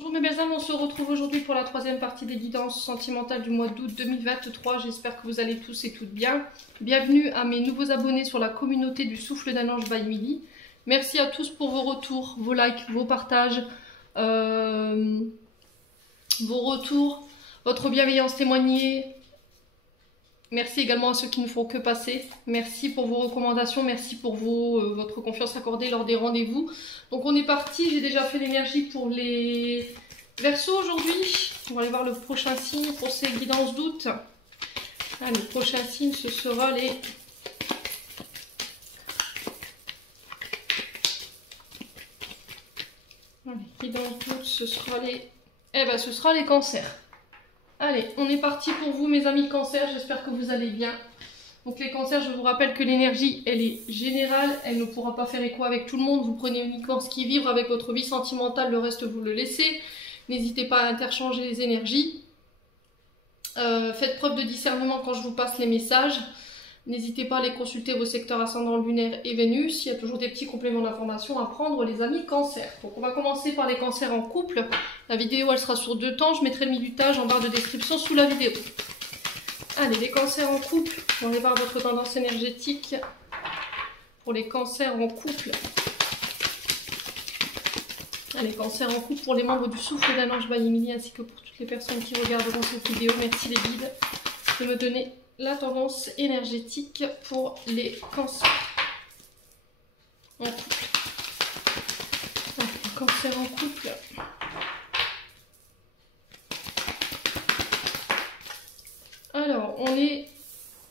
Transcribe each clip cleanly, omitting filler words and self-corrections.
Bonjour mes belles âmes, on se retrouve aujourd'hui pour la troisième partie des guidances sentimentales du mois d'août 2023. J'espère que vous allez tous et toutes bien. Bienvenue à mes nouveaux abonnés sur la communauté du Souffle d'un Ange by Milly. Merci à tous pour vos retours, vos likes, vos partages, vos retours, votre bienveillance témoignée. Merci également à ceux qui ne font que passer. Merci pour vos recommandations, merci pour votre confiance accordée lors des rendez-vous. Donc on est parti, j'ai déjà fait l'énergie pour les Verseaux aujourd'hui. On va aller voir le prochain signe pour ces guidances d'août. Le prochain signe, ce sera les... guidances d'août, ce sera les... ce sera les cancers. Allez, on est parti pour vous mes amis cancers, j'espère que vous allez bien. Donc les cancers, je vous rappelle que l'énergie, elle est générale, elle ne pourra pas faire écho avec tout le monde. Vous prenez uniquement ce qui vibre avec votre vie sentimentale, le reste vous le laissez. N'hésitez pas à interchanger les énergies. Faites preuve de discernement quand je vous passe les messages. N'hésitez pas à aller consulter vos secteurs ascendants lunaire et Vénus. Il y a toujours des petits compléments d'information à prendre les amis cancers. Donc on va commencer par les cancers en couple. La vidéo elle sera sur 2 temps. Je mettrai le minutage en barre de description sous la vidéo. Allez, les cancers en couple. On va aller voir votre tendance énergétique pour les cancers en couple. Allez, cancers en couple pour les membres du Souffle d'un Ange by Milly ainsi que pour toutes les personnes qui regarderont cette vidéo. Merci les guides de me donner la tendance énergétique pour les cancers en couple. Allez, les cancers en couple. Alors, on est...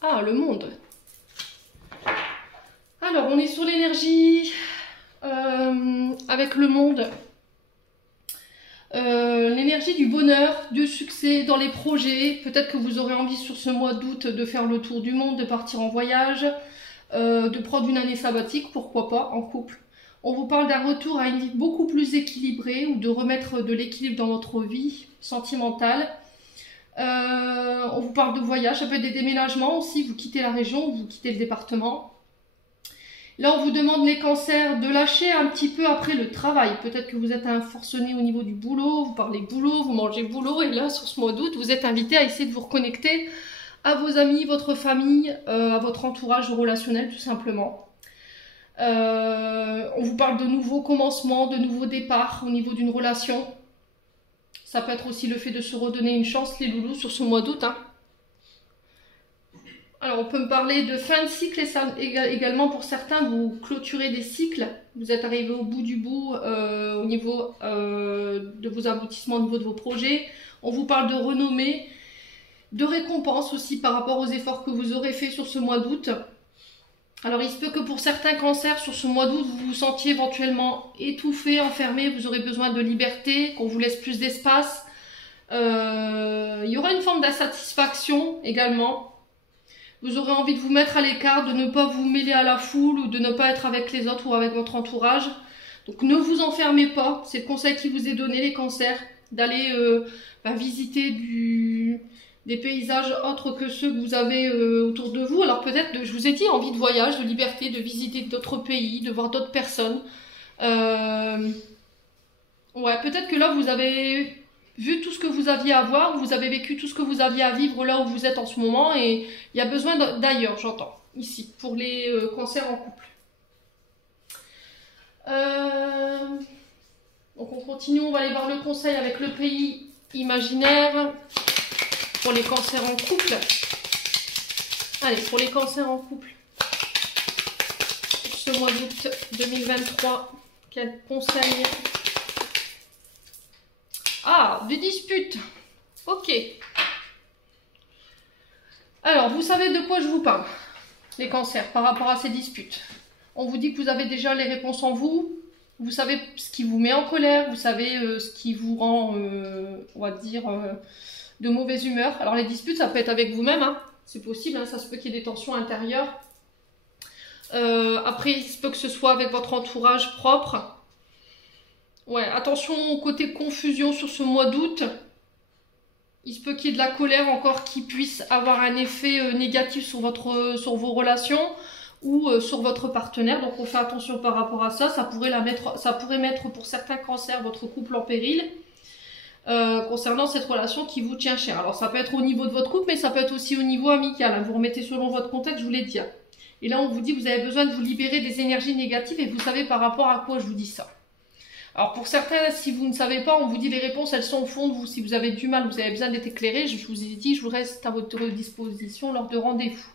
Ah, le monde. Alors, on est sur l'énergie avec le monde. L'énergie du bonheur, du succès dans les projets. Peut-être que vous aurez envie sur ce mois d'août de faire le tour du monde, de partir en voyage, de prendre une année sabbatique, pourquoi pas, en couple. On vous parle d'un retour à une vie beaucoup plus équilibrée ou de remettre de l'équilibre dans votre vie sentimentale. On vous parle de voyage, ça peut être des déménagements aussi, vous quittez la région, vous quittez le département. Là, on vous demande les cancers de lâcher un petit peu après le travail. Peut-être que vous êtes un forcené au niveau du boulot, vous parlez boulot, vous mangez boulot. Et là, sur ce mois d'août, vous êtes invité à essayer de vous reconnecter à vos amis, votre famille, à votre entourage relationnel tout simplement. On vous parle de nouveaux commencements, de nouveaux départs au niveau d'une relation. Ça peut être aussi le fait de se redonner une chance, les loulous, sur ce mois d'août. Alors, on peut me parler de fin de cycle et ça également pour certains, vous clôturez des cycles. Vous êtes arrivé au bout du bout au niveau de vos aboutissements, au niveau de vos projets. On vous parle de renommée, de récompense aussi par rapport aux efforts que vous aurez fait sur ce mois d'août. Alors, il se peut que pour certains cancers, sur ce mois d'août, vous vous sentiez éventuellement étouffé, enfermé. Vous aurez besoin de liberté, qu'on vous laisse plus d'espace. Il y aura une forme d'insatisfaction également. Vous aurez envie de vous mettre à l'écart, de ne pas vous mêler à la foule ou de ne pas être avec les autres ou avec votre entourage. Donc ne vous enfermez pas, c'est le conseil qui vous est donné les cancers, d'aller visiter des paysages autres que ceux que vous avez autour de vous. Alors peut-être, je vous ai dit, envie de voyage, de liberté, de visiter d'autres pays, de voir d'autres personnes. Ouais, peut-être que là vous avez... vu tout ce que vous aviez à voir, vous avez vécu tout ce que vous aviez à vivre là où vous êtes en ce moment et il y a besoin d'ailleurs, j'entends, ici, pour les cancers en couple. Donc on continue, on va aller voir le conseil avec le pays imaginaire pour les cancers en couple. Allez, pour les cancers en couple, ce mois d'août 2023, quel conseil ? Ah, des disputes. Ok. Alors, vous savez de quoi je vous parle, les cancers, par rapport à ces disputes. On vous dit que vous avez déjà les réponses en vous. Vous savez ce qui vous met en colère. Vous savez ce qui vous rend, on va dire, de mauvaise humeur. Alors, les disputes, ça peut être avec vous-même. C'est possible, ça se peut qu'il y ait des tensions intérieures. Après, il se peut que ce soit avec votre entourage propre. Ouais, attention au côté confusion sur ce mois d'août. Il se peut qu'il y ait de la colère encore qui puisse avoir un effet négatif sur vos relations ou sur votre partenaire. Donc on fait attention par rapport à ça. Ça pourrait mettre pour certains cancers votre couple en péril. concernant cette relation qui vous tient cher. Alors ça peut être au niveau de votre couple, mais ça peut être aussi au niveau amical, hein. Vous remettez selon votre contexte, je vous l'ai dit. Et là, on vous dit que vous avez besoin de vous libérer des énergies négatives et vous savez par rapport à quoi je vous dis ça. Alors pour certains, si vous ne savez pas, on vous dit les réponses, elles sont au fond de vous. Si vous avez du mal, vous avez besoin d'être éclairé, je vous ai dit, je vous reste à votre disposition lors de rendez-vous,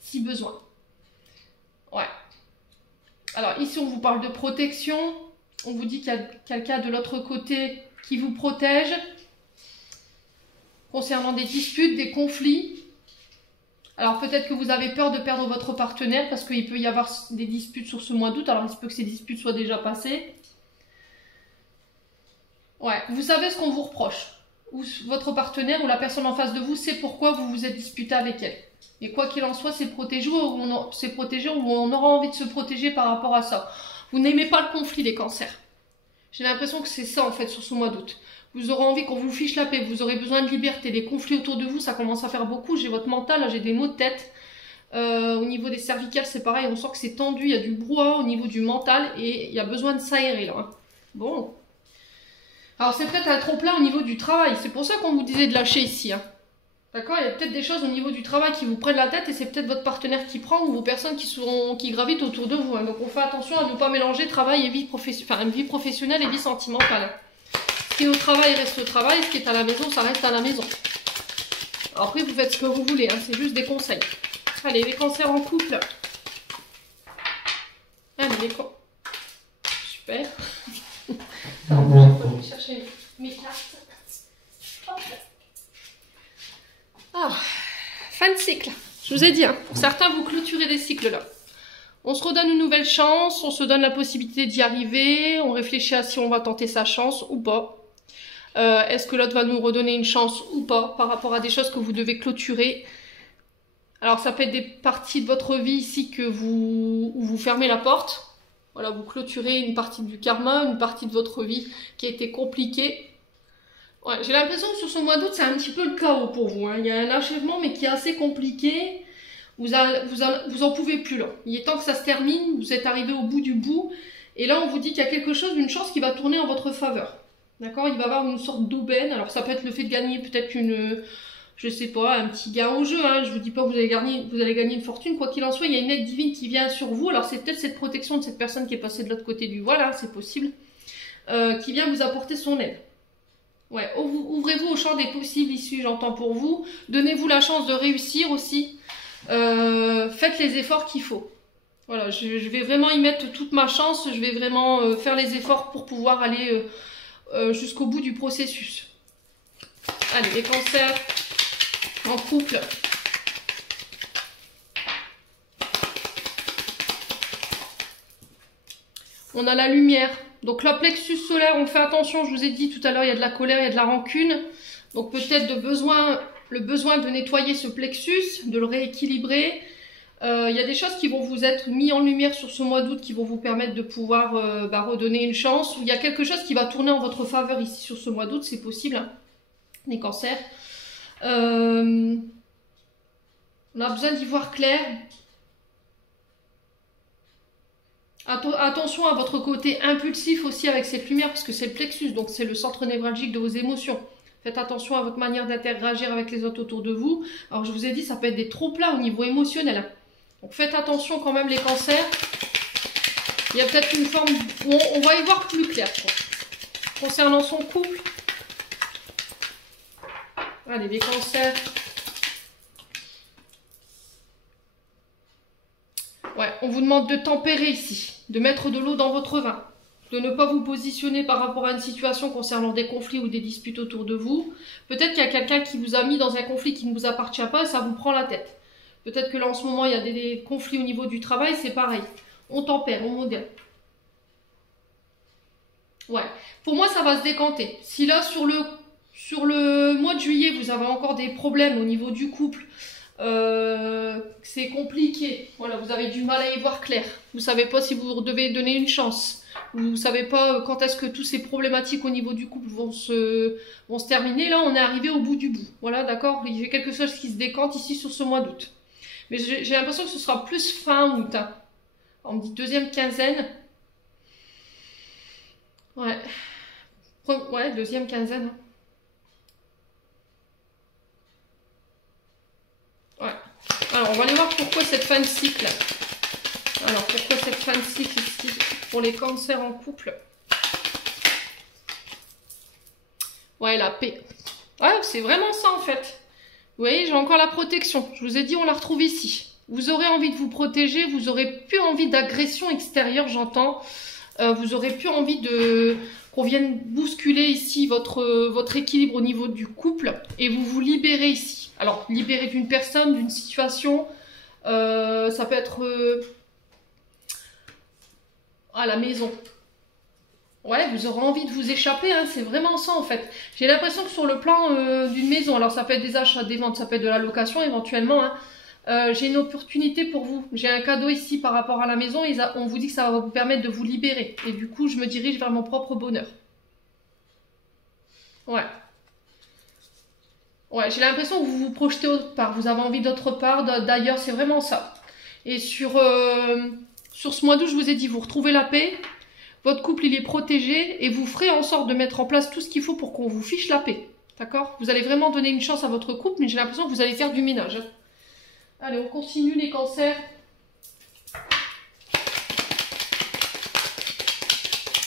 si besoin. Ouais. Alors ici, on vous parle de protection. On vous dit qu'il y a quelqu'un de l'autre côté qui vous protège concernant des disputes, des conflits. Alors peut-être que vous avez peur de perdre votre partenaire parce qu'il peut y avoir des disputes sur ce mois d'août. Alors il se peut que ces disputes soient déjà passées. Ouais, vous savez ce qu'on vous reproche. Ou votre partenaire ou la personne en face de vous sait pourquoi vous vous êtes disputé avec elle. Et quoi qu'il en soit, c'est protégé ou on aura envie de se protéger par rapport à ça. Vous n'aimez pas le conflit, les cancers. J'ai l'impression que c'est ça en fait sur ce mois d'août. Vous aurez envie qu'on vous fiche la paix, vous aurez besoin de liberté. Les conflits autour de vous, ça commence à faire beaucoup. J'ai votre mental, j'ai des maux de tête. Au niveau des cervicales, c'est pareil, on sent que c'est tendu, il y a du brouhaha au niveau du mental et il y a besoin de s'aérer là. Hein. Bon. Alors c'est peut-être un trop-plein au niveau du travail, c'est pour ça qu'on vous disait de lâcher ici. Hein. D'accord? Il y a peut-être des choses au niveau du travail qui vous prennent la tête et c'est peut-être votre partenaire qui prend ou vos personnes qui gravitent autour de vous. Hein. Donc on fait attention à ne pas mélanger travail et vie professionnelle et vie sentimentale. Ce qui est au travail reste au travail, ce qui est à la maison, ça reste à la maison. Alors après vous faites ce que vous voulez, hein. C'est juste des conseils. Allez, les cancers en couple. Allez, super. Je vais chercher mes cartes. Hop là. Ah, fin de cycle. Je vous ai dit, hein, pour certains, vous clôturez des cycles là. On se redonne une nouvelle chance, on se donne la possibilité d'y arriver, on réfléchit à si on va tenter sa chance ou pas. Est-ce que l'autre va nous redonner une chance ou pas par rapport à des choses que vous devez clôturer. Alors ça peut être des parties de votre vie ici où vous fermez la porte. Voilà, vous clôturez une partie du karma, une partie de votre vie qui a été compliquée. Ouais, j'ai l'impression que sur ce mois d'août, c'est un petit peu le chaos pour vous. Hein. Il y a un achèvement, mais qui est assez compliqué. Vous en pouvez plus là. Il est temps que ça se termine. Vous êtes arrivé au bout du bout. Et là, on vous dit qu'il y a quelque chose, une chance qui va tourner en votre faveur. D'accord? Il va y avoir une sorte d'aubaine. Alors, ça peut être le fait de gagner peut-être je sais pas, un petit gain au jeu. Hein. Je vous dis pas que vous allez gagner une fortune. Quoi qu'il en soit, il y a une aide divine qui vient sur vous. Alors, c'est peut-être cette protection de cette personne qui est passée de l'autre côté du voile. Hein, c'est possible. Qui vient vous apporter son aide. Ouais, ouvrez-vous au champ des possibles ici, j'entends pour vous. Donnez-vous la chance de réussir aussi. Faites les efforts qu'il faut. Voilà, je vais vraiment y mettre toute ma chance. Je vais vraiment faire les efforts pour pouvoir aller jusqu'au bout du processus. Allez, les cancers en couple. On a la lumière. Donc le plexus solaire, on fait attention, je vous ai dit tout à l'heure, il y a de la colère, il y a de la rancune. Donc peut-être le besoin de nettoyer ce plexus, de le rééquilibrer. Il y a des choses qui vont vous être mises en lumière sur ce mois d'août qui vont vous permettre de pouvoir redonner une chance. Il y a quelque chose qui va tourner en votre faveur ici sur ce mois d'août, c'est possible, hein, les cancers. On a besoin d'y voir clair. Attention à votre côté impulsif aussi avec cette lumière, parce que c'est le plexus, donc c'est le centre névralgique de vos émotions. Faites attention à votre manière d'interagir avec les autres autour de vous. Alors je vous ai dit, ça peut être des trop-plats au niveau émotionnel. Donc faites attention quand même les cancers. Il y a peut-être une forme où on va y voir plus clair. Concernant son couple. Allez, les cancers. Ouais, on vous demande de tempérer ici, de mettre de l'eau dans votre vin, de ne pas vous positionner par rapport à une situation concernant des conflits ou des disputes autour de vous. Peut-être qu'il y a quelqu'un qui vous a mis dans un conflit qui ne vous appartient pas et ça vous prend la tête. Peut-être que là en ce moment il y a des conflits au niveau du travail, c'est pareil. On tempère, on modère. Ouais, pour moi ça va se décanter. Si là sur le mois de juillet vous avez encore des problèmes au niveau du couple, c'est compliqué, voilà, vous avez du mal à y voir clair, vous savez pas si vous devez donner une chance, vous savez pas quand est-ce que tous ces problématiques au niveau du couple vont se terminer. Là on est arrivé au bout du bout, voilà, d'accord, il y a quelque chose qui se décante ici sur ce mois d'août, mais j'ai l'impression que ce sera plus fin août, hein. On me dit deuxième quinzaine, ouais, deuxième quinzaine, hein. Alors, on va aller voir pourquoi cette fin de cycle. Alors, pourquoi cette fin de cycle ici pour les cancers en couple? Ouais, la paix. Ouais, c'est vraiment ça en fait. Vous voyez, j'ai encore la protection. Je vous ai dit, on la retrouve ici. Vous aurez envie de vous protéger, vous aurez plus envie d'agression extérieure, j'entends. Vous aurez plus envie de qu'on vienne bousculer ici votre équilibre au niveau du couple. Et vous vous libérez ici. Alors, libérer d'une personne, d'une situation, ça peut être à la maison. Ouais, vous aurez envie de vous échapper, hein, c'est vraiment ça en fait. J'ai l'impression que sur le plan d'une maison, alors ça peut être des achats, des ventes, ça peut être de la location éventuellement, hein, j'ai une opportunité pour vous. J'ai un cadeau ici par rapport à la maison, et on vous dit que ça va vous permettre de vous libérer. Et du coup, je me dirige vers mon propre bonheur. Ouais. Ouais, j'ai l'impression que vous vous projetez autre part, vous avez envie d'autre part, d'ailleurs, c'est vraiment ça. Et sur ce mois d'août, je vous ai dit, vous retrouvez la paix. Votre couple, il est protégé et vous ferez en sorte de mettre en place tout ce qu'il faut pour qu'on vous fiche la paix. D'accord? Vous allez vraiment donner une chance à votre couple, mais j'ai l'impression que vous allez faire du ménage. Allez, on continue les cancers.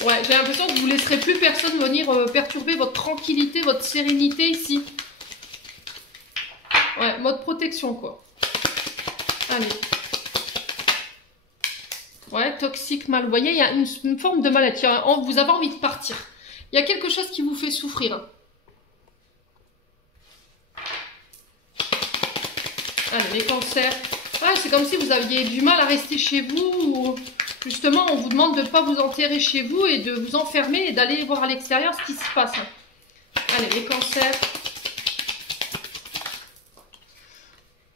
Ouais, j'ai l'impression que vous ne laisserez plus personne venir perturber votre tranquillité, votre sérénité ici. Ouais, mode protection, quoi. Allez. Ouais, toxique, mal. Vous voyez, il y a une forme de maladie. Vous avez envie de partir. Il y a quelque chose qui vous fait souffrir. Allez, les cancers. Ouais, c'est comme si vous aviez du mal à rester chez vous. Ou justement, on vous demande de ne pas vous enterrer chez vous et de vous enfermer et d'aller voir à l'extérieur ce qui se passe. Allez, les cancers.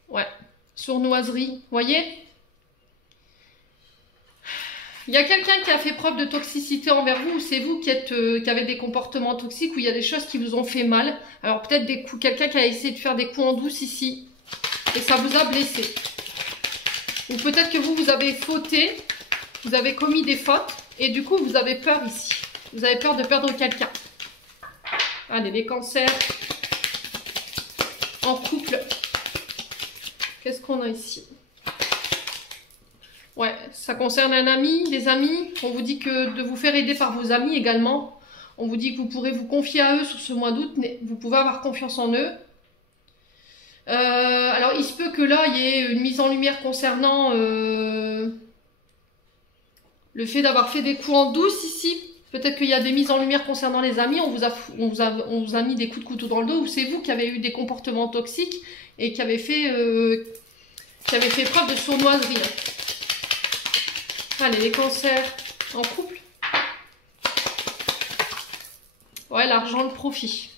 Ouais, sournoiserie. Vous voyez ? Il y a quelqu'un qui a fait preuve de toxicité envers vous, ou c'est vous qui avez des comportements toxiques, où il y a des choses qui vous ont fait mal. Alors peut-être quelqu'un qui a essayé de faire des coups en douce ici, et ça vous a blessé. Ou peut-être que vous avez fauté, vous avez commis des fautes, et du coup vous avez peur ici. Vous avez peur de perdre quelqu'un. Allez, les cancers en couple. Qu'est-ce qu'on a ici ? Ouais, ça concerne un ami, des amis. On vous dit que de vous faire aider par vos amis également. On vous dit que vous pourrez vous confier à eux sur ce mois d'août. Vous pouvez avoir confiance en eux. Alors, il se peut que là, il y ait une mise en lumière concernant le fait d'avoir fait des coups en douce ici. Peut-être qu'il y a des mises en lumière concernant les amis. On vous a mis des coups de couteau dans le dos. Ou c'est vous qui avez eu des comportements toxiques et qui avez fait preuve de sournoiserie. Allez, les cancers en couple. Ouais, l'argent, le profit.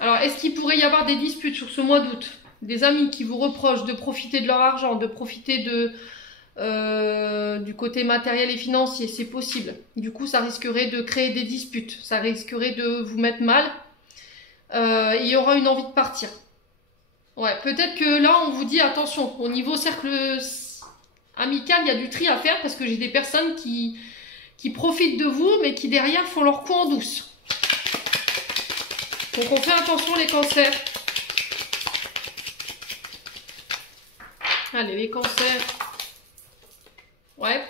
Alors, est-ce qu'il pourrait y avoir des disputes sur ce mois d'août? Des amis qui vous reprochent de profiter de leur argent, de profiter du côté matériel et financier, c'est possible. Du coup, ça risquerait de créer des disputes. Ça risquerait de vous mettre mal. Il y aura une envie de partir. Ouais, peut-être que là, on vous dit, attention, au niveau cercle amical, il y a du tri à faire parce que j'ai des personnes qui profitent de vous, mais qui derrière font leur coup en douce. Donc, on fait attention les cancers. Allez, les cancers. Ouais,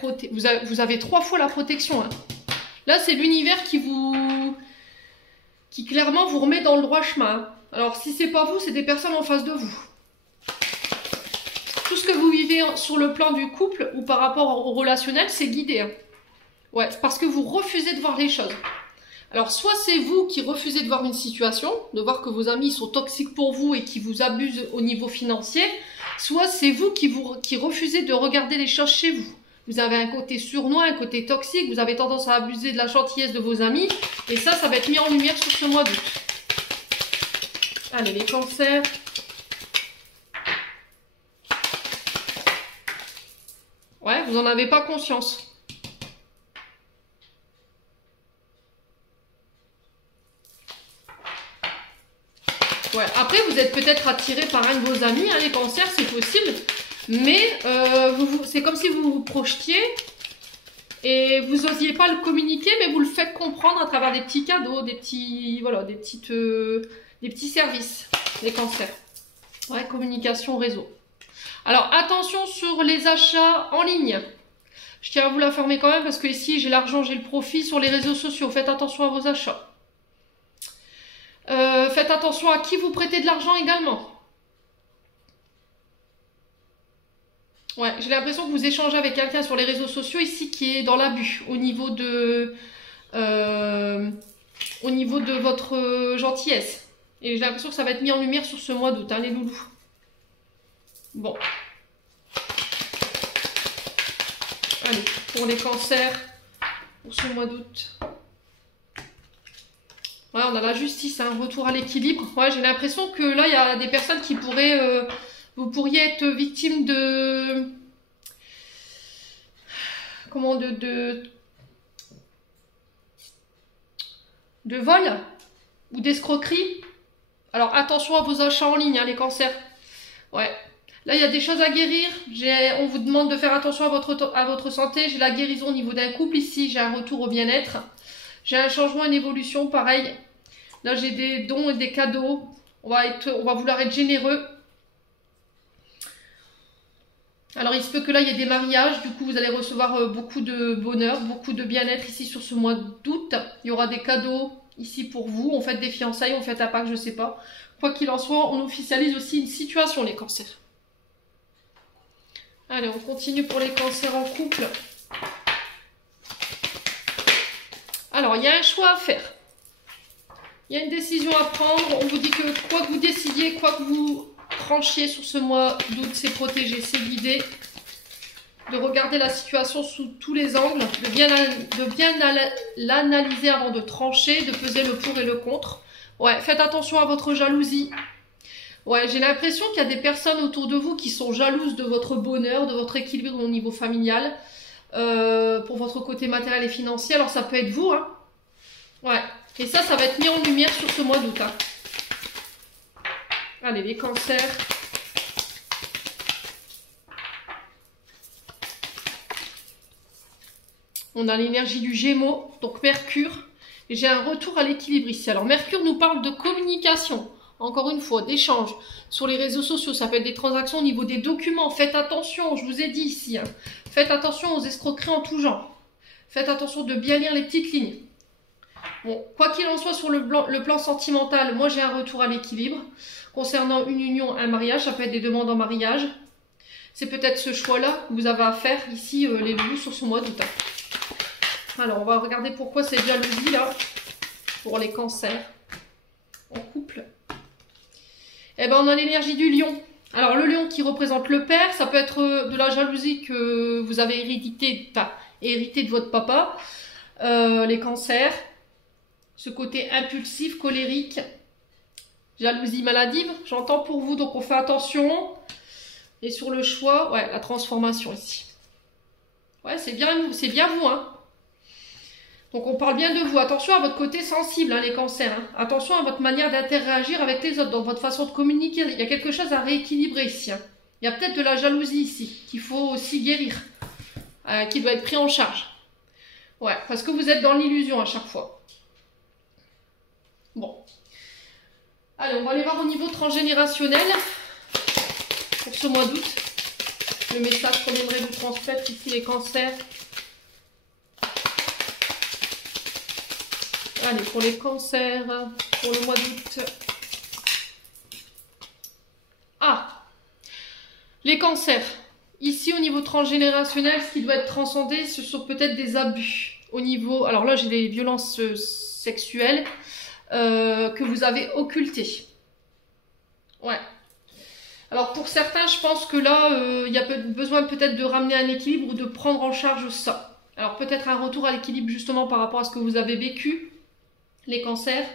vous avez 3 fois la protection. Hein. Là, c'est l'univers qui clairement vous remet dans le droit chemin. Hein. Alors, si c'est pas vous, c'est des personnes en face de vous. Tout ce que vous vivez sur le plan du couple ou par rapport au relationnel, c'est guidé. Hein. Ouais, parce que vous refusez de voir les choses. Alors, soit c'est vous qui refusez de voir une situation, de voir que vos amis sont toxiques pour vous et qui vous abusent au niveau financier, soit c'est vous qui refusez de regarder les choses chez vous. Vous avez un côté sournois, un côté toxique, vous avez tendance à abuser de la gentillesse de vos amis, et ça va être mis en lumière sur ce mois d'août. Allez, les cancers. Ouais, vous n'en avez pas conscience. Ouais, après, vous êtes peut-être attiré par un de vos amis, hein, les cancers, c'est possible. Mais c'est comme si vous vous projetiez et vous n'osiez pas le communiquer, mais vous le faites comprendre à travers des petits cadeaux, des petits, voilà, des petites des petits services, les cancers. Ouais, communication, réseau. Alors, attention sur les achats en ligne. Je tiens à vous l'informer quand même parce que ici, j'ai l'argent, j'ai le profit sur les réseaux sociaux. Faites attention à vos achats. Faites attention à qui vous prêtez de l'argent également. Ouais, j'ai l'impression que vous échangez avec quelqu'un sur les réseaux sociaux ici qui est dans l'abus au niveau de votre gentillesse. Et j'ai l'impression que ça va être mis en lumière sur ce mois d'août, hein, les loulous. Bon. Allez, pour les cancers, pour ce mois d'août. Ouais, on a la justice, un retour à l'équilibre. Ouais, j'ai l'impression que là, il y a des personnes qui pourraient... vous pourriez être victime de... Comment de vol ou d'escroquerie. Alors, attention à vos achats en ligne, hein, les cancers. Ouais. Là, il y a des choses à guérir. On vous demande de faire attention à votre santé. J'ai la guérison au niveau d'un couple ici. J'ai un retour au bien-être. J'ai un changement, une évolution, pareil. Là, j'ai des dons et des cadeaux. On va vouloir être généreux. Alors, il se peut que là, il y ait des mariages. Du coup, vous allez recevoir beaucoup de bonheur, beaucoup de bien-être ici sur ce mois d'août. Il y aura des cadeaux ici pour vous. On fait des fiançailles, on fait un Pâques, je ne sais pas. Quoi qu'il en soit, on officialise aussi une situation, les cancers. Allez, on continue pour les cancers en couple. Alors, il y a un choix à faire. Il y a une décision à prendre. On vous dit que quoi que vous décidiez, quoi que vous tranchiez sur ce mois d'août, c'est protégé, c'est guidé. De regarder la situation sous tous les angles, de bien l'analyser avant de trancher, de peser le pour et le contre. Ouais, faites attention à votre jalousie. Ouais, j'ai l'impression qu'il y a des personnes autour de vous qui sont jalouses de votre bonheur, de votre équilibre au niveau familial, pour votre côté matériel et financier. Alors ça peut être vous, hein. Ouais, et ça va être mis en lumière sur ce mois d'août, hein. Allez, les cancers. On a l'énergie du Gémeaux, donc Mercure. Et j'ai un retour à l'équilibre ici. Alors Mercure nous parle de communication. Encore une fois, d'échanges sur les réseaux sociaux. Ça peut être des transactions au niveau des documents. Faites attention, je vous ai dit ici. Hein. Faites attention aux escroqueries en tout genre. Faites attention de bien lire les petites lignes. Bon, quoi qu'il en soit sur le plan sentimental, moi j'ai un retour à l'équilibre. Concernant une union, un mariage, ça peut être des demandes en mariage. C'est peut-être ce choix-là que vous avez à faire ici, les loups, sur ce mois d'août. Alors, on va regarder pourquoi cette jalousie là, pour les cancers en couple. Eh ben, on a l'énergie du lion. Alors, le lion qui représente le père, ça peut être de la jalousie que vous avez hérité de votre papa. Les cancers, ce côté impulsif, colérique, jalousie maladive, j'entends pour vous, donc on fait attention. Et sur le choix, ouais, la transformation ici. Ouais, c'est bien vous, hein. Donc on parle bien de vous. Attention à votre côté sensible, hein, les cancers. Hein. Attention à votre manière d'interagir avec les autres, dans votre façon de communiquer. Il y a quelque chose à rééquilibrer ici. Hein. Il y a peut-être de la jalousie ici, qu'il faut aussi guérir, qui doit être pris en charge. Ouais, parce que vous êtes dans l'illusion à chaque fois. Bon. Allez, on va aller voir au niveau transgénérationnel, pour ce mois d'août. Le message qu'on aimerait vous transmettre ici, les cancers. Allez, pour les cancers, pour le mois d'août. Ah, les cancers. Ici, au niveau transgénérationnel, ce qui doit être transcendé, ce sont peut-être des abus. Au niveau, alors là, j'ai des violences sexuelles que vous avez occultées. Ouais. Alors, pour certains, je pense que là, il y a besoin peut-être de ramener un équilibre ou de prendre en charge ça. Alors, peut-être un retour à l'équilibre justement par rapport à ce que vous avez vécu. Les cancers.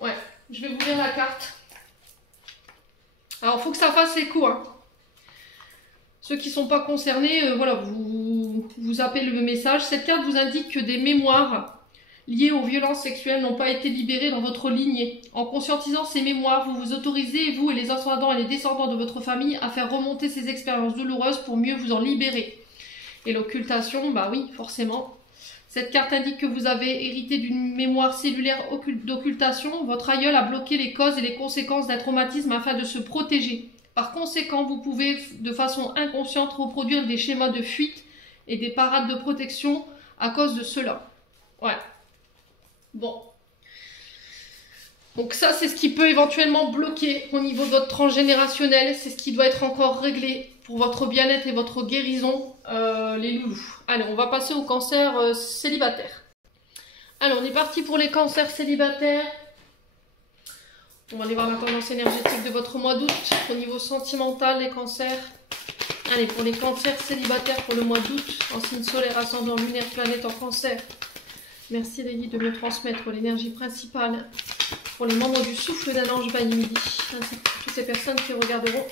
Ouais, je vais vous lire la carte. Alors, il faut que ça fasse écho. Hein. Ceux qui ne sont pas concernés, voilà, vous appelez le message. Cette carte vous indique que des mémoires liées aux violences sexuelles n'ont pas été libérées dans votre lignée. En conscientisant ces mémoires, vous vous autorisez, vous et les ascendants et les descendants de votre famille, à faire remonter ces expériences douloureuses pour mieux vous en libérer. Et l'occultation, bah oui, forcément. Cette carte indique que vous avez hérité d'une mémoire cellulaire d'occultation. Votre aïeul a bloqué les causes et les conséquences d'un traumatisme afin de se protéger. Par conséquent, vous pouvez de façon inconsciente reproduire des schémas de fuite et des parades de protection à cause de cela. Ouais. Bon. Donc ça, c'est ce qui peut éventuellement bloquer au niveau de votre transgénérationnel. C'est ce qui doit être encore réglé pour votre bien-être et votre guérison, les loulous. Allez, on va passer au cancer célibataire. Alors, on est parti pour les cancers célibataires. On va aller voir la tendance énergétique de votre mois d'août. Au niveau sentimental, les cancers. Allez, pour les cancers célibataires pour le mois d'août, en signe solaire, ascendant, lunaire, planète en cancer. Merci Lady de me transmettre l'énergie principale pour les membres du souffle d'un ange Vanille, ainsi que pour toutes ces personnes qui regarderont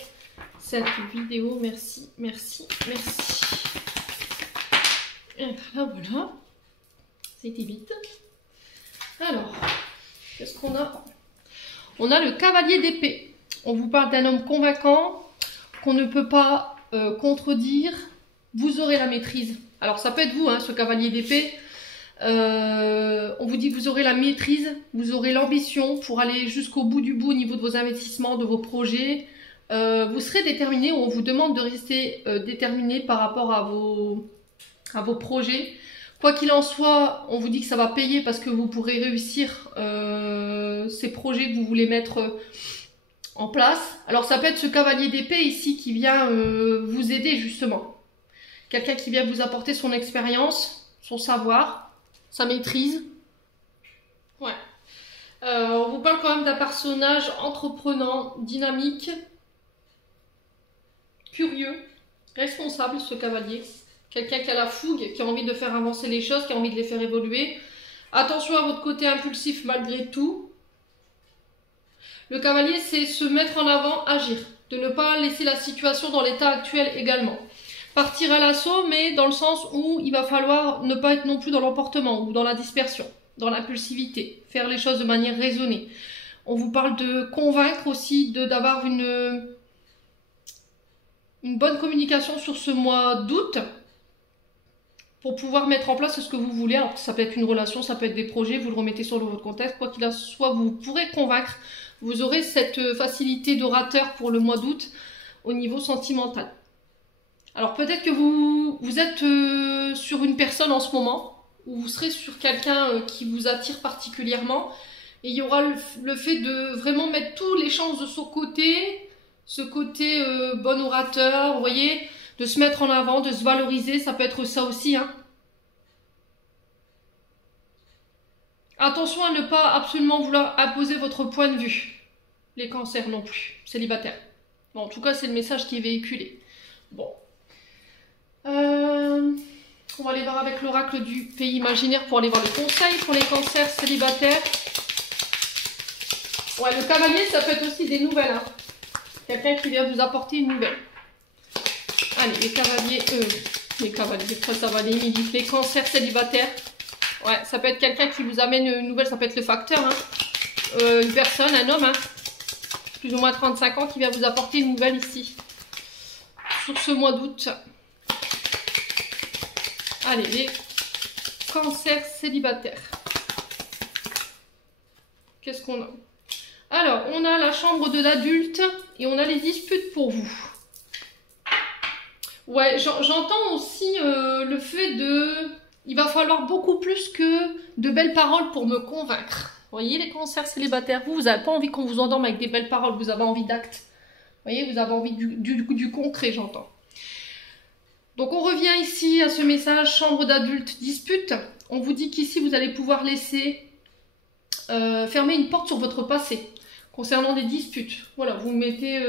cette vidéo. Merci, merci, merci. Et voilà. C'était vite. Alors, qu'est-ce qu'on a? On a le cavalier d'épée. On vous parle d'un homme convaincant qu'on ne peut pas contredire. Vous aurez la maîtrise. Alors ça peut être vous, hein, ce cavalier d'épée. On vous dit que vous aurez la maîtrise, vous aurez l'ambition pour aller jusqu'au bout du bout au niveau de vos investissements, de vos projets. Vous serez déterminé, on vous demande de rester déterminé par rapport à vos projets. Quoi qu'il en soit, on vous dit que ça va payer parce que vous pourrez réussir ces projets que vous voulez mettre en place. Alors ça peut être ce cavalier d'épée ici qui vient vous aider justement. Quelqu'un qui vient vous apporter son expérience, son savoir, sa maîtrise. Ouais. On vous parle quand même d'un personnage entreprenant, dynamique, curieux, responsable, ce cavalier. Quelqu'un qui a la fougue, qui a envie de faire avancer les choses, qui a envie de les faire évoluer. Attention à votre côté impulsif malgré tout. Le cavalier, c'est se mettre en avant, agir. De ne pas laisser la situation dans l'état actuel également. Partir à l'assaut, mais dans le sens où il va falloir ne pas être non plus dans l'emportement ou dans la dispersion, dans l'impulsivité. Faire les choses de manière raisonnée. On vous parle de convaincre aussi, d'avoir une bonne communication sur ce mois d'août. Pour pouvoir mettre en place ce que vous voulez. Alors ça peut être une relation, ça peut être des projets, vous le remettez sur votre contexte, quoi qu'il en soit, vous pourrez convaincre. Vous aurez cette facilité d'orateur pour le mois d'août au niveau sentimental. Alors peut-être que vous êtes sur une personne en ce moment, ou vous serez sur quelqu'un qui vous attire particulièrement, et il y aura le fait de vraiment mettre tous les chances de son côté, ce côté bon orateur, vous voyez, de se mettre en avant, de se valoriser, ça peut être ça aussi. Hein. Attention à ne pas absolument vouloir imposer votre point de vue. Les cancers non plus, célibataires. Bon, en tout cas, c'est le message qui est véhiculé. Bon. On va aller voir avec l'oracle du pays imaginaire pour aller voir le conseil pour les cancers célibataires. Ouais, le cavalier, ça peut être aussi des nouvelles. Hein. Quelqu'un qui vient vous apporter une nouvelle. Allez, les cavaliers, pourquoi ça va aller, les cancers célibataires. Ouais, ça peut être quelqu'un qui vous amène une nouvelle, ça peut être le facteur. Hein. Une personne, un homme, hein, plus ou moins 35 ans, qui vient vous apporter une nouvelle ici. Sur ce mois d'août. Allez, les cancers célibataires. Qu'est-ce qu'on a? Alors, on a la chambre de l'adulte et on a les disputes pour vous. Ouais, j'entends aussi le fait de... Il va falloir beaucoup plus que de belles paroles pour me convaincre. Vous voyez, les cancers célibataires, vous n'avez pas envie qu'on vous endorme avec des belles paroles, vous avez envie d'actes. Vous voyez, vous avez envie du concret, j'entends. Donc on revient ici à ce message, chambre d'adulte, dispute. On vous dit qu'ici, vous allez pouvoir laisser fermer une porte sur votre passé. Concernant des disputes, voilà, vous mettez,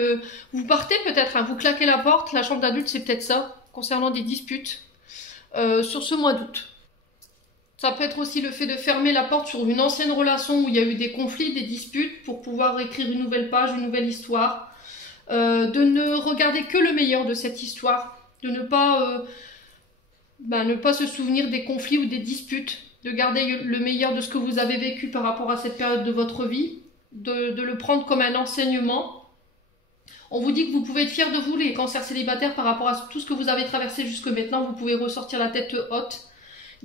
vous partez peut-être, hein, vous claquez la porte, la chambre d'adulte c'est peut-être ça, concernant des disputes, sur ce mois d'août. Ça peut être aussi le fait de fermer la porte sur une ancienne relation où il y a eu des conflits, des disputes, pour pouvoir écrire une nouvelle page, une nouvelle histoire, de ne regarder que le meilleur de cette histoire, de ne pas se souvenir des conflits ou des disputes, de garder le meilleur de ce que vous avez vécu par rapport à cette période de votre vie, de le prendre comme un enseignement. On vous dit que vous pouvez être fiers de vous, les cancers célibataires, par rapport à tout ce que vous avez traversé jusque maintenant. Vous pouvez ressortir la tête haute.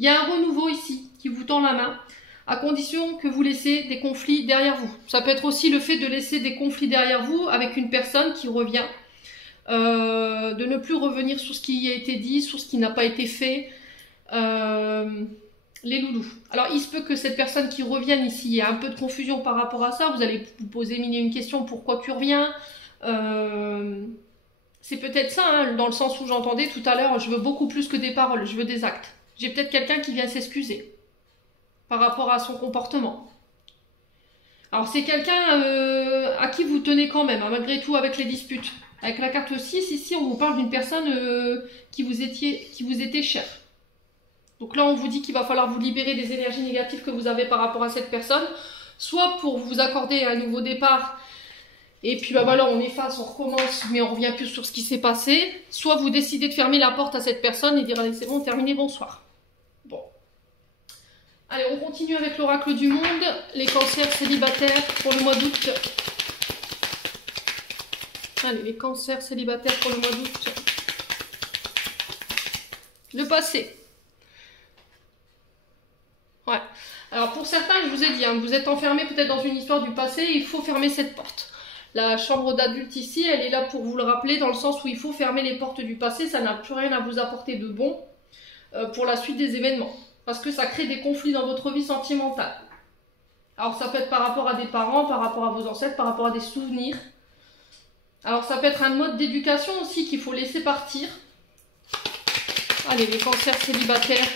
Il y a un renouveau ici qui vous tend la main, à condition que vous laissez des conflits derrière vous. Ça peut être aussi le fait de laisser des conflits derrière vous avec une personne qui revient, de ne plus revenir sur ce qui a été dit, sur ce qui n'a pas été fait. Les loulous. Alors, il se peut que cette personne qui revienne ici, il y a un peu de confusion par rapport à ça. Vous allez vous poser mille et une questions, pourquoi tu reviens? C'est peut-être ça, hein, dans le sens où j'entendais tout à l'heure, je veux beaucoup plus que des paroles, je veux des actes. J'ai peut-être quelqu'un qui vient s'excuser par rapport à son comportement. Alors c'est quelqu'un à qui vous tenez quand même, hein, malgré tout avec les disputes. Avec la carte 6, ici on vous parle d'une personne qui vous était chère. Donc là on vous dit qu'il va falloir vous libérer des énergies négatives que vous avez par rapport à cette personne, soit pour vous accorder un nouveau départ, et puis bah voilà, on efface, on recommence, mais on revient plus sur ce qui s'est passé, soit vous décidez de fermer la porte à cette personne et dire allez c'est bon, terminé, bonsoir. Bon. Allez, on continue avec l'oracle du monde, les cancers célibataires pour le mois d'août. Allez, les cancers célibataires pour le mois d'août. Le passé. Ouais. Alors pour certains, je vous ai dit, hein, vous êtes enfermés peut-être dans une histoire du passé, il faut fermer cette porte. La chambre d'adulte ici, elle est là pour vous le rappeler, dans le sens où il faut fermer les portes du passé, ça n'a plus rien à vous apporter de bon pour la suite des événements. Parce que ça crée des conflits dans votre vie sentimentale. Alors ça peut être par rapport à des parents, par rapport à vos ancêtres, par rapport à des souvenirs. Alors ça peut être un mode d'éducation aussi qu'il faut laisser partir. Allez, les cancers célibataires.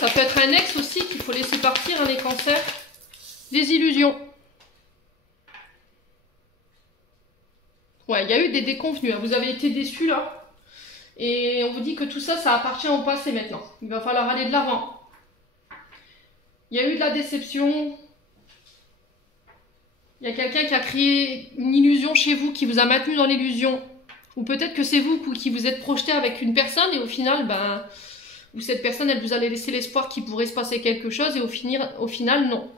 Ça peut être un ex aussi qu'il faut laisser partir, hein, les cancers. Des illusions. Ouais, il y a eu des déconvenus, hein. Vous avez été déçus là. Et on vous dit que tout ça, ça appartient au passé maintenant. Il va falloir aller de l'avant. Il y a eu de la déception. Il y a quelqu'un qui a créé une illusion chez vous, qui vous a maintenu dans l'illusion. Ou peut-être que c'est vous qui vous êtes projeté avec une personne et au final, ben, ou cette personne, elle vous a laissé l'espoir qu'il pourrait se passer quelque chose et au final, non.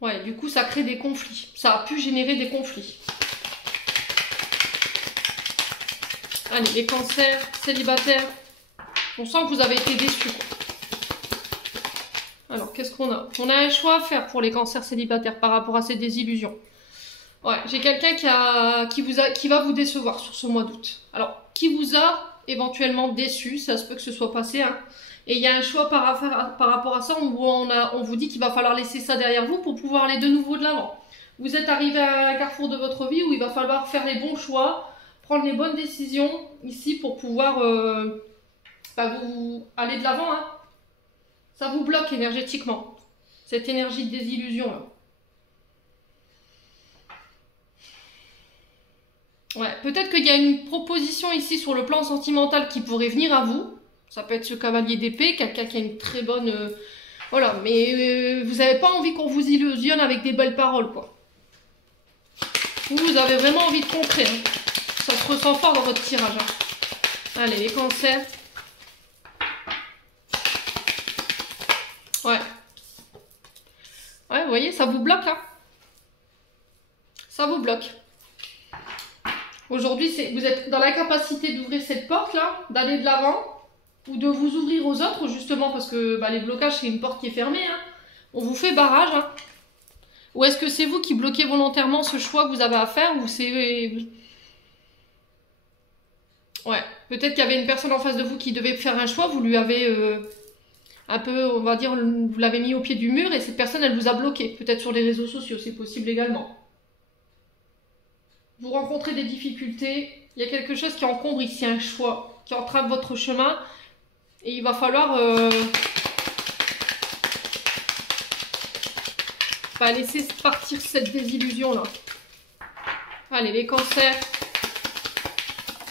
Ouais, du coup, ça crée des conflits. Ça a pu générer des conflits. Allez, les cancers célibataires. On sent que vous avez été déçus. Alors, qu'est-ce qu'on a? On a un choix à faire pour les cancers célibataires par rapport à ces désillusions. Ouais, j'ai quelqu'un qui va vous décevoir sur ce mois d'août. Alors, qui vous a éventuellement déçu, ça se peut que ce soit passé, hein. Et il y a un choix par rapport à ça, on vous dit qu'il va falloir laisser ça derrière vous pour pouvoir aller de nouveau de l'avant. Vous êtes arrivé à un carrefour de votre vie où il va falloir faire les bons choix, prendre les bonnes décisions ici pour pouvoir vous aller de l'avant, hein. Ça vous bloque énergétiquement, cette énergie de désillusion là. Ouais, peut-être qu'il y a une proposition ici sur le plan sentimental qui pourrait venir à vous. Ça peut être ce cavalier d'épée, quelqu'un qui a une très bonne... voilà, mais vous n'avez pas envie qu'on vous illusionne avec des belles paroles, quoi. Vous avez vraiment envie de concret, hein. Ça se ressent fort dans votre tirage, hein. Allez, les cancers. Ouais. Ouais, vous voyez, ça vous bloque, là. Ça vous bloque. Aujourd'hui, vous êtes dans l'incapacité d'ouvrir cette porte-là, d'aller de l'avant, ou de vous ouvrir aux autres, justement, parce que les blocages, c'est une porte qui est fermée, hein. On vous fait barrage, hein. Ou est-ce que c'est vous qui bloquez volontairement ce choix que vous avez à faire, ou c'est... Ouais, peut-être qu'il y avait une personne en face de vous qui devait faire un choix, vous lui avez un peu, on va dire, vous l'avez mis au pied du mur, et cette personne, elle vous a bloqué, peut-être sur les réseaux sociaux, c'est possible également. Vous rencontrez des difficultés, il y a quelque chose qui encombre ici, un choix, qui entrave votre chemin, et il va falloir laisser partir cette désillusion-là. Allez, les cancers,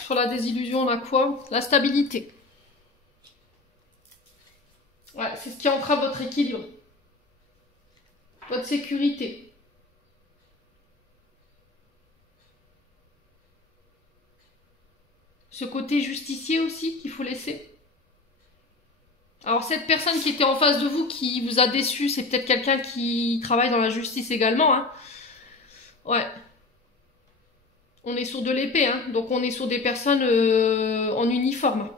sur la désillusion, on a quoi? La stabilité. Ouais, c'est ce qui entrave votre équilibre, votre sécurité. Ce côté justicier aussi qu'il faut laisser. Alors cette personne qui était en face de vous, qui vous a déçu, c'est peut-être quelqu'un qui travaille dans la justice également, hein. Ouais. On est sur de l'épée, hein, donc on est sur des personnes en uniforme.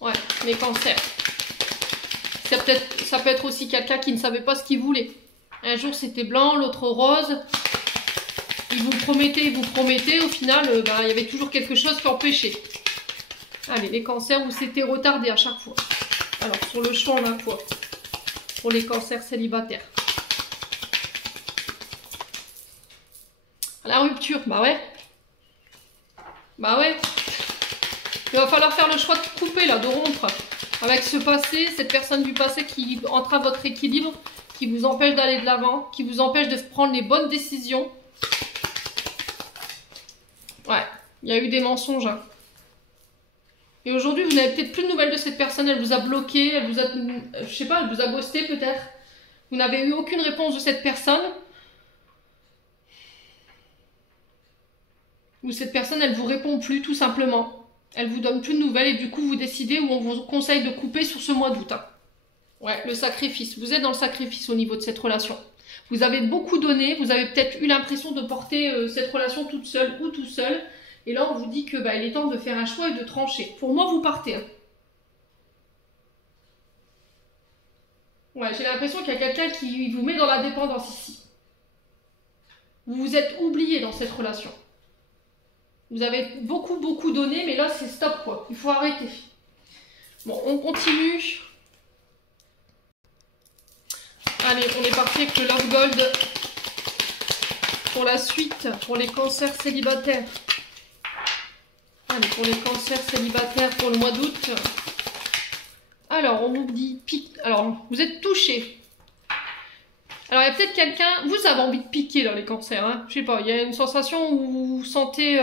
Ouais, les cancers. Ça peut être aussi quelqu'un qui ne savait pas ce qu'il voulait. Un jour c'était blanc, l'autre rose. Il vous promettait, au final, il y avait toujours quelque chose qui empêchait. Allez, les cancers où c'était retardé à chaque fois. Alors, sur le choix, on a quoi pour les cancers célibataires? La rupture, bah ouais. Bah ouais. Il va falloir faire le choix de couper, là, de rompre. Avec ce passé, cette personne du passé qui entrave votre équilibre, qui vous empêche d'aller de l'avant, qui vous empêche de prendre les bonnes décisions. Ouais, il y a eu des mensonges. Hein. Et aujourd'hui, vous n'avez peut-être plus de nouvelles de cette personne. Elle vous a bloqué, elle vous a, je sais pas, elle vous a ghosté peut-être. Vous n'avez eu aucune réponse de cette personne. Ou cette personne, elle vous répond plus, tout simplement. Elle vous donne plus de nouvelles et du coup, vous décidez ou on vous conseille de couper sur ce mois d'août. Hein. Ouais, le sacrifice. Vous êtes dans le sacrifice au niveau de cette relation. Vous avez beaucoup donné, vous avez peut-être eu l'impression de porter cette relation toute seule ou tout seul. Et là, on vous dit que il est temps de faire un choix et de trancher. Pour moi, vous partez. Hein. Ouais, j'ai l'impression qu'il y a quelqu'un qui vous met dans la dépendance ici. Vous vous êtes oublié dans cette relation. Vous avez beaucoup donné, mais là, c'est stop, quoi. Il faut arrêter. Bon, on continue. Allez, on est parti avec le Love Gold. Pour la suite, pour les cancers célibataires. Allez, pour les cancers célibataires pour le mois d'août. Alors, on vous dit pique. Alors, vous êtes touché. Alors, il y a peut-être quelqu'un... Vous avez envie de piquer, là, les cancers. Hein. Je sais pas, il y a une sensation où vous sentez...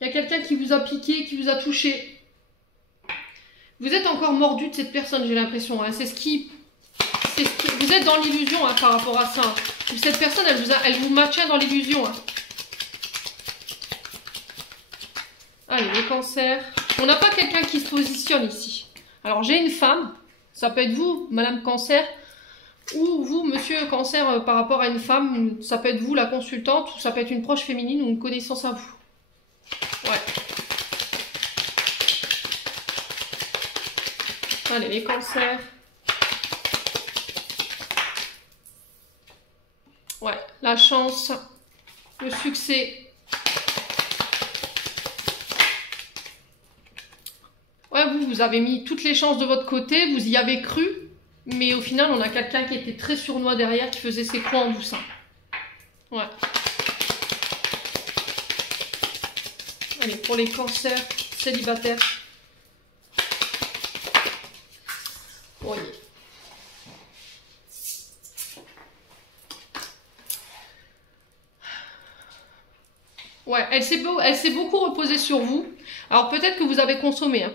Il y a quelqu'un qui vous a piqué, qui vous a touché. Vous êtes encore mordu de cette personne, j'ai l'impression. Hein. C'est ce qui... Vous êtes dans l'illusion hein, par rapport à ça. Hein. Cette personne, elle vous maintient dans l'illusion. Hein. Allez, les cancers. On n'a pas quelqu'un qui se positionne ici. Alors, j'ai une femme. Ça peut être vous, Madame Cancer. Ou vous, Monsieur Cancer, par rapport à une femme. Ça peut être vous, la consultante. Ou ça peut être une proche féminine ou une connaissance à vous. Ouais. Allez, les cancers. Ouais, la chance, le succès. Ouais, vous avez mis toutes les chances de votre côté, vous y avez cru, mais au final, on a quelqu'un qui était très sournois derrière, qui faisait ses croix en douce. Ouais. Allez, pour les cancers célibataires. Voyez. Ouais, elle s'est beaucoup reposée sur vous. Alors peut-être que vous avez consommé. Hein.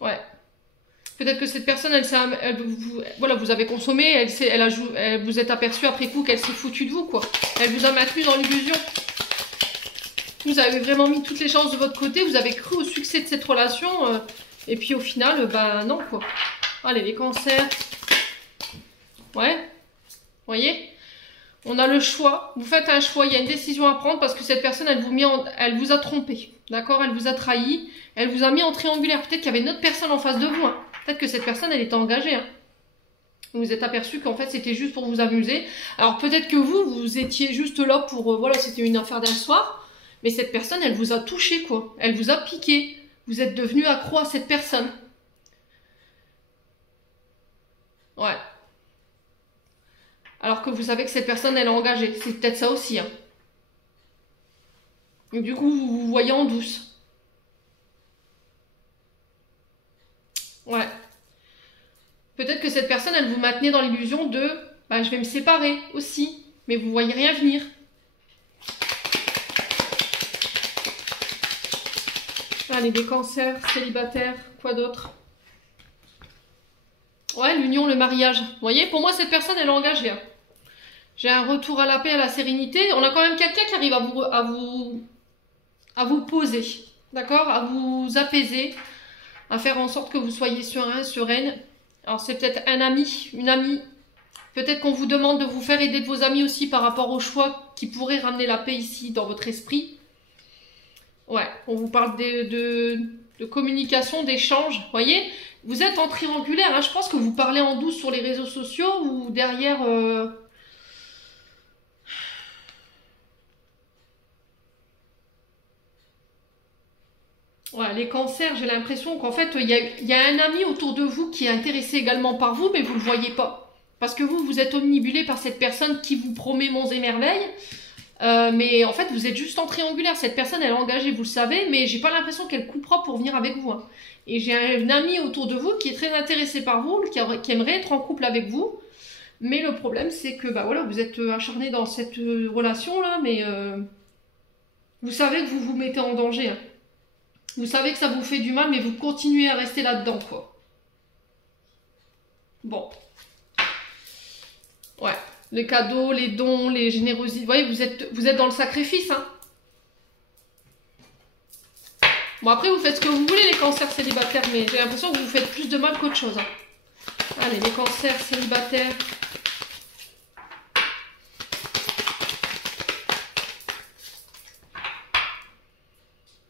Ouais. Peut-être que cette personne, voilà, vous avez consommé, elle vous êtes aperçu après coup qu'elle s'est foutue de vous, quoi. Elle vous a maintenu dans l'illusion. Vous avez vraiment mis toutes les chances de votre côté, vous avez cru au succès de cette relation, et puis au final, non, quoi. Allez, les cancers. Ouais. Vous voyez ? On a le choix, vous faites un choix, il y a une décision à prendre parce que cette personne, elle vous a trompé, d'accord? Elle vous a trahi, elle vous a mis en triangulaire. Peut-être qu'il y avait une autre personne en face de vous. Hein. Peut-être que cette personne, elle était engagée. Hein. Vous vous êtes aperçu qu'en fait, c'était juste pour vous amuser. Alors peut-être que vous étiez juste là pour, voilà, c'était une affaire d'un soir. Mais cette personne, elle vous a touché, quoi. Elle vous a piqué. Vous êtes devenu accro à cette personne. Ouais. Alors que vous savez que cette personne, elle est engagée. C'est peut-être ça aussi. Hein. Et du coup, vous vous voyez en douce. Ouais. Peut-être que cette personne, elle vous maintenait dans l'illusion de « je vais me séparer aussi ». Mais vous voyez rien venir. Allez, des cancers, célibataires, quoi d'autre? Ouais, l'union, le mariage. Vous voyez, pour moi, cette personne, elle est engagée. Hein. J'ai un retour à la paix, à la sérénité. On a quand même quelqu'un qui arrive à vous poser, d'accord? À vous apaiser, à faire en sorte que vous soyez serein, sereine. Alors, c'est peut-être un ami, une amie. Peut-être qu'on vous demande de vous faire aider de vos amis aussi par rapport au choix qui pourrait ramener la paix ici dans votre esprit. Ouais, on vous parle de communication, d'échange. Vous voyez, vous êtes en triangulaire. Hein, je pense que vous parlez en douce sur les réseaux sociaux ou derrière... Ouais, les cancers, j'ai l'impression qu'en fait, il y a un ami autour de vous qui est intéressé également par vous, mais vous ne le voyez pas. Parce que vous êtes omnibulé par cette personne qui vous promet monts et merveilles. Mais en fait, vous êtes juste en triangulaire. Cette personne, elle est engagée, vous le savez, mais j'ai pas l'impression qu'elle coupera pour venir avec vous. Hein. Et j'ai un ami autour de vous qui est très intéressé par vous, qui aimerait être en couple avec vous. Mais le problème, c'est que bah, voilà, vous êtes acharné dans cette relation-là, mais vous savez que vous vous mettez en danger. Hein. Vous savez que ça vous fait du mal, mais vous continuez à rester là-dedans, quoi. Bon. Ouais. Les cadeaux, les dons, les générosités. Vous voyez, vous êtes dans le sacrifice, hein. Bon, après, vous faites ce que vous voulez, les cancers célibataires, mais j'ai l'impression que vous faites plus de mal qu'autre chose. Hein. Allez, les cancers célibataires.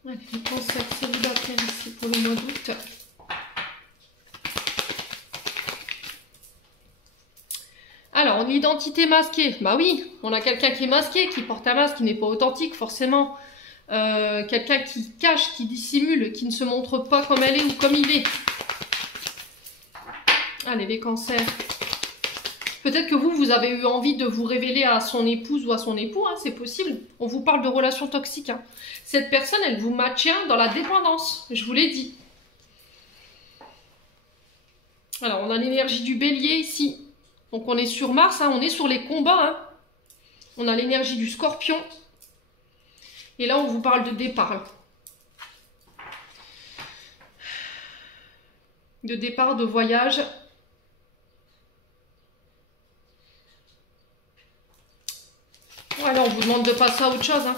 Allez, les cancers célibataires ici pour le mois d'août. Alors, l'identité masquée. Bah oui, on a quelqu'un qui est masqué, qui porte un masque, qui n'est pas authentique forcément. Quelqu'un qui cache, qui dissimule, qui ne se montre pas comme elle est ou comme il est. Allez, les cancers. Peut-être que vous avez eu envie de vous révéler à son épouse ou à son époux, hein, c'est possible. On vous parle de relations toxiques. Hein. Cette personne, elle vous maintient dans la dépendance, je vous l'ai dit. Alors, on a l'énergie du bélier ici. Donc, on est sur Mars, hein, on est sur les combats. Hein. On a l'énergie du scorpion. Et là, on vous parle de départ. Hein. De départ, de voyage. Voilà, on vous demande de passer à autre chose. Hein.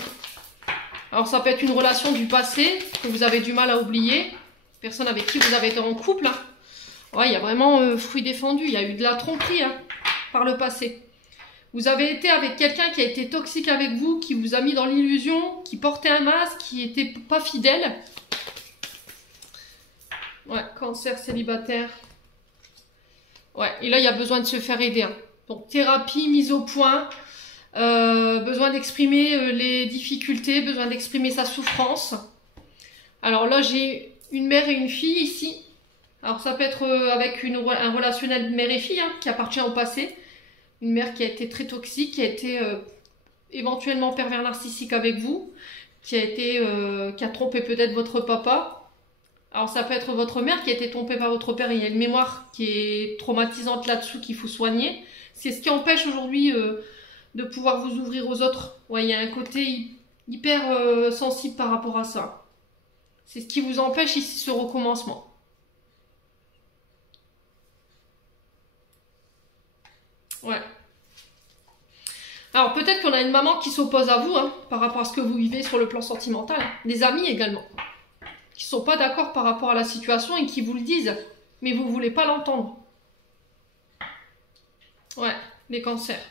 Alors, ça peut être une relation du passé que vous avez du mal à oublier. Personne avec qui vous avez été en couple. Hein. Ouais, il y a vraiment fruit défendu. Il y a eu de la tromperie hein, par le passé. Vous avez été avec quelqu'un qui a été toxique avec vous, qui vous a mis dans l'illusion, qui portait un masque, qui n'était pas fidèle. Ouais, cancer célibataire. Ouais, et là, il y a besoin de se faire aider. Hein. Donc, thérapie, mise au point. Besoin d'exprimer les difficultés, besoin d'exprimer sa souffrance. Alors là, j'ai une mère et une fille ici. Alors ça peut être avec un relationnel mère et fille hein, qui appartient au passé. Une mère qui a été très toxique, qui a été éventuellement pervers narcissique avec vous, qui a trompé peut-être votre papa. Alors ça peut être votre mère qui a été trompée par votre père. Il y a une mémoire qui est traumatisante là-dessous qu'il faut soigner. C'est ce qui empêche aujourd'hui de pouvoir vous ouvrir aux autres. Ouais, il y a un côté hyper sensible par rapport à ça. C'est ce qui vous empêche ici ce recommencement. Ouais. Alors peut-être qu'on a une maman qui s'oppose à vous hein, par rapport à ce que vous vivez sur le plan sentimental. Des amis également. Qui ne sont pas d'accord par rapport à la situation et qui vous le disent. Mais vous ne voulez pas l'entendre. Ouais, les cancers.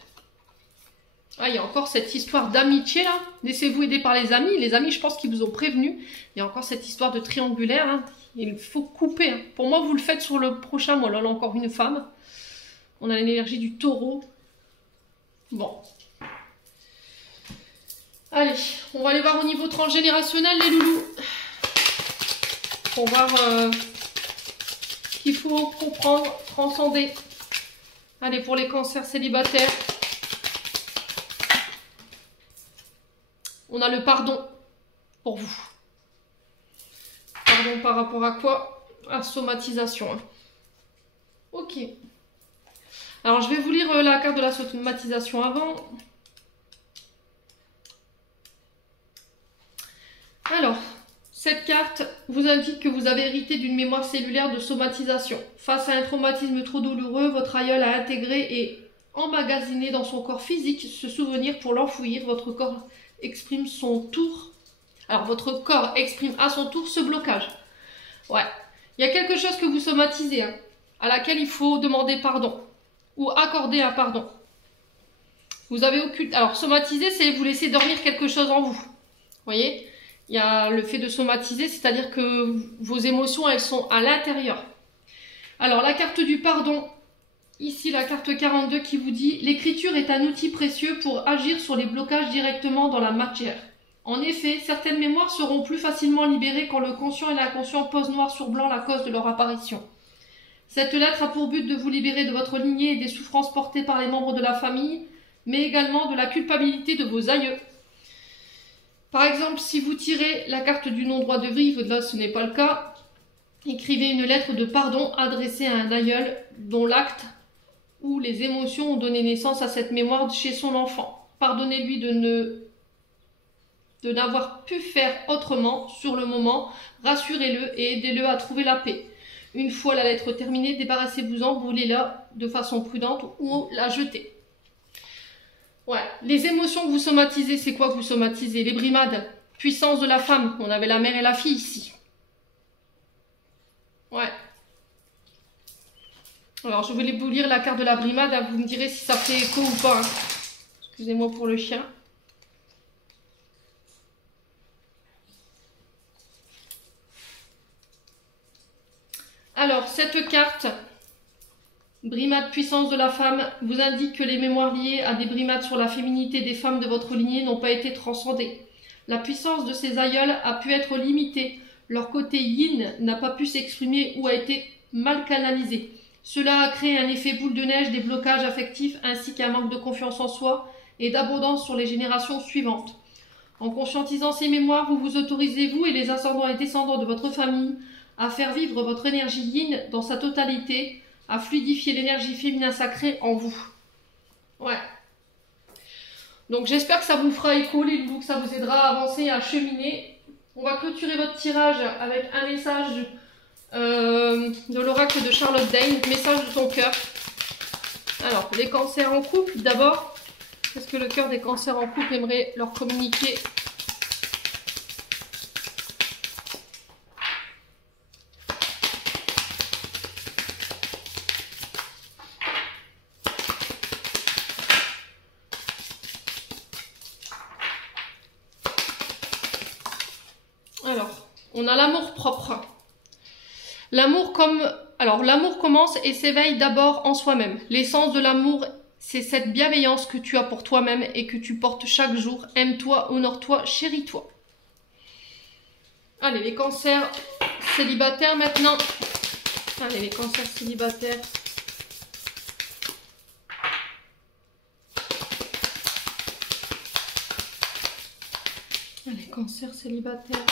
Ah, il y a encore cette histoire d'amitié là. Laissez-vous aider par les amis. Les amis, je pense qu'ils vous ont prévenu. Il y a encore cette histoire de triangulaire. Hein. Il faut couper. Hein. Pour moi, vous le faites sur le prochain mois. Là, on a encore une femme. On a l'énergie du taureau. Bon. Allez, on va aller voir au niveau transgénérationnel, les loulous. Pour voir ce qu'il faut comprendre, transcender. Allez, pour les cancers célibataires. On a le pardon pour vous. Pardon par rapport à quoi? À somatisation. Hein. Ok. Alors, je vais vous lire la carte de la somatisation avant. Alors, cette carte vous indique que vous avez hérité d'une mémoire cellulaire de somatisation. Face à un traumatisme trop douloureux, votre aïeul a intégré et emmagasiné dans son corps physique ce souvenir pour l'enfouir. Votre corps exprime son tour. Alors, votre corps exprime à son tour ce blocage. Ouais. Il y a quelque chose que vous somatisez, hein, à laquelle il faut demander pardon. Ou accorder un pardon. Vous avez occulté. Alors, somatiser, c'est vous laisser dormir quelque chose en vous. Vous voyez? Il y a le fait de somatiser, c'est-à-dire que vos émotions, elles sont à l'intérieur. Alors, la carte du pardon. Ici, la carte 42 qui vous dit « L'écriture est un outil précieux pour agir sur les blocages directement dans la matière. En effet, certaines mémoires seront plus facilement libérées quand le conscient et l'inconscient posent noir sur blanc la cause de leur apparition. Cette lettre a pour but de vous libérer de votre lignée et des souffrances portées par les membres de la famille, mais également de la culpabilité de vos aïeux. Par exemple, si vous tirez la carte du non-droit de vivre, là ce n'est pas le cas, écrivez une lettre de pardon adressée à un aïeul dont l'acte ou les émotions ont donné naissance à cette mémoire chez son enfant. Pardonnez-lui de n'avoir pu faire autrement sur le moment, rassurez-le et aidez-le à trouver la paix. Une fois la lettre terminée, débarrassez-vous-en, brûlez-la de façon prudente ou la jetez. Ouais. Les émotions que vous somatisez, c'est quoi que vous somatisez? Les brimades, puissance de la femme, on avait la mère et la fille ici. Ouais. Alors, je voulais vous lire la carte de la brimade, hein, vous me direz si ça fait écho ou pas. Hein. Excusez-moi pour le chien. Alors, cette carte, brimade puissance de la femme, vous indique que les mémoires liées à des brimades sur la féminité des femmes de votre lignée n'ont pas été transcendées. La puissance de ces aïeuls a pu être limitée. Leur côté yin n'a pas pu s'exprimer ou a été mal canalisé. Cela a créé un effet boule de neige, des blocages affectifs ainsi qu'un manque de confiance en soi et d'abondance sur les générations suivantes. En conscientisant ces mémoires, vous vous autorisez, vous et les ascendants et descendants de votre famille, à faire vivre votre énergie yin dans sa totalité, à fluidifier l'énergie féminin sacrée en vous. Ouais. Donc j'espère que ça vous fera écho, les loulous, que ça vous aidera à avancer, à cheminer. On va clôturer votre tirage avec un message de l'oracle de Charlotte Dane, message de ton cœur. Alors, les cancers en couple, d'abord, qu'est-ce que le cœur des cancers en couple aimerait leur communiquer? Alors, on a l'amour propre. L'amour l'amour commence et s'éveille d'abord en soi-même. L'essence de l'amour, c'est cette bienveillance que tu as pour toi-même et que tu portes chaque jour. Aime-toi, honore-toi, chéris-toi. Allez, les cancers célibataires maintenant. Allez, les cancers célibataires. Allez, cancers célibataires.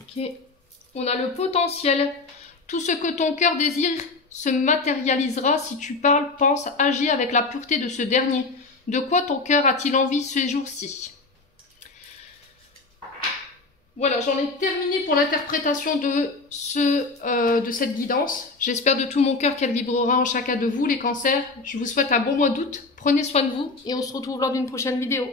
Ok. On a le potentiel. Tout ce que ton cœur désire se matérialisera si tu parles, penses, agis avec la pureté de ce dernier. De quoi ton cœur a-t-il envie ces jours-ci? Voilà, j'en ai terminé pour l'interprétation de cette guidance. J'espère de tout mon cœur qu'elle vibrera en chacun de vous, les cancers. Je vous souhaite un bon mois d'août. Prenez soin de vous et on se retrouve lors d'une prochaine vidéo.